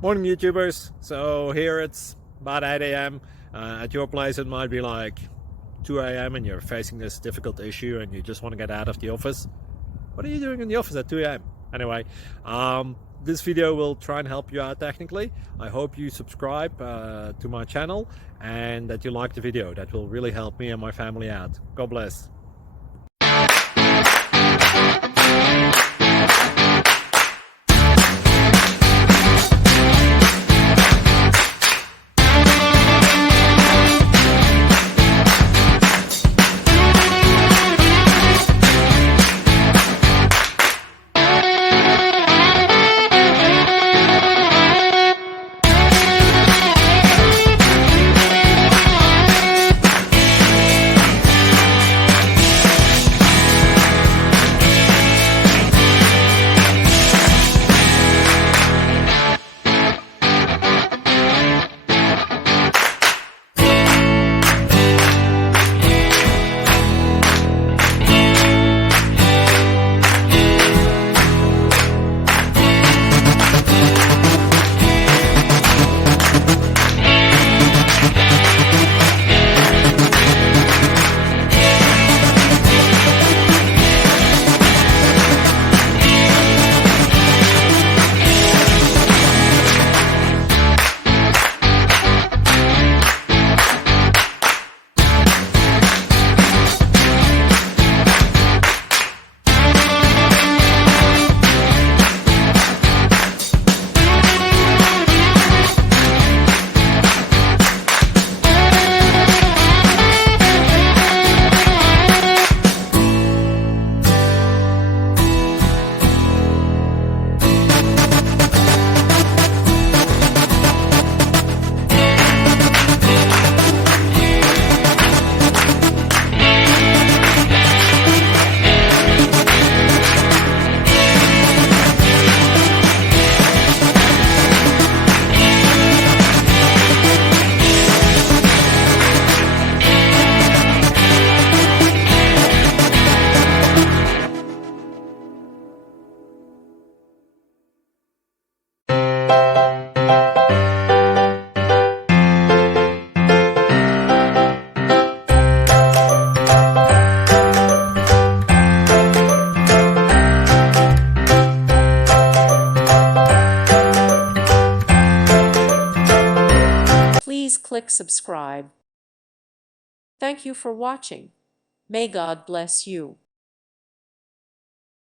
Morning YouTubers. So here it's about 8 a.m. At your place it might be like 2 a.m. and you're facing this difficult issue and you just want to get out of the office. What are you doing in the office at 2 a.m.? Anyway, this video will try and help you out technically. I hope you subscribe to my channel and that you like the video. That will really help me and my family out. God bless. Please click subscribe. Thank you for watching. May God bless you.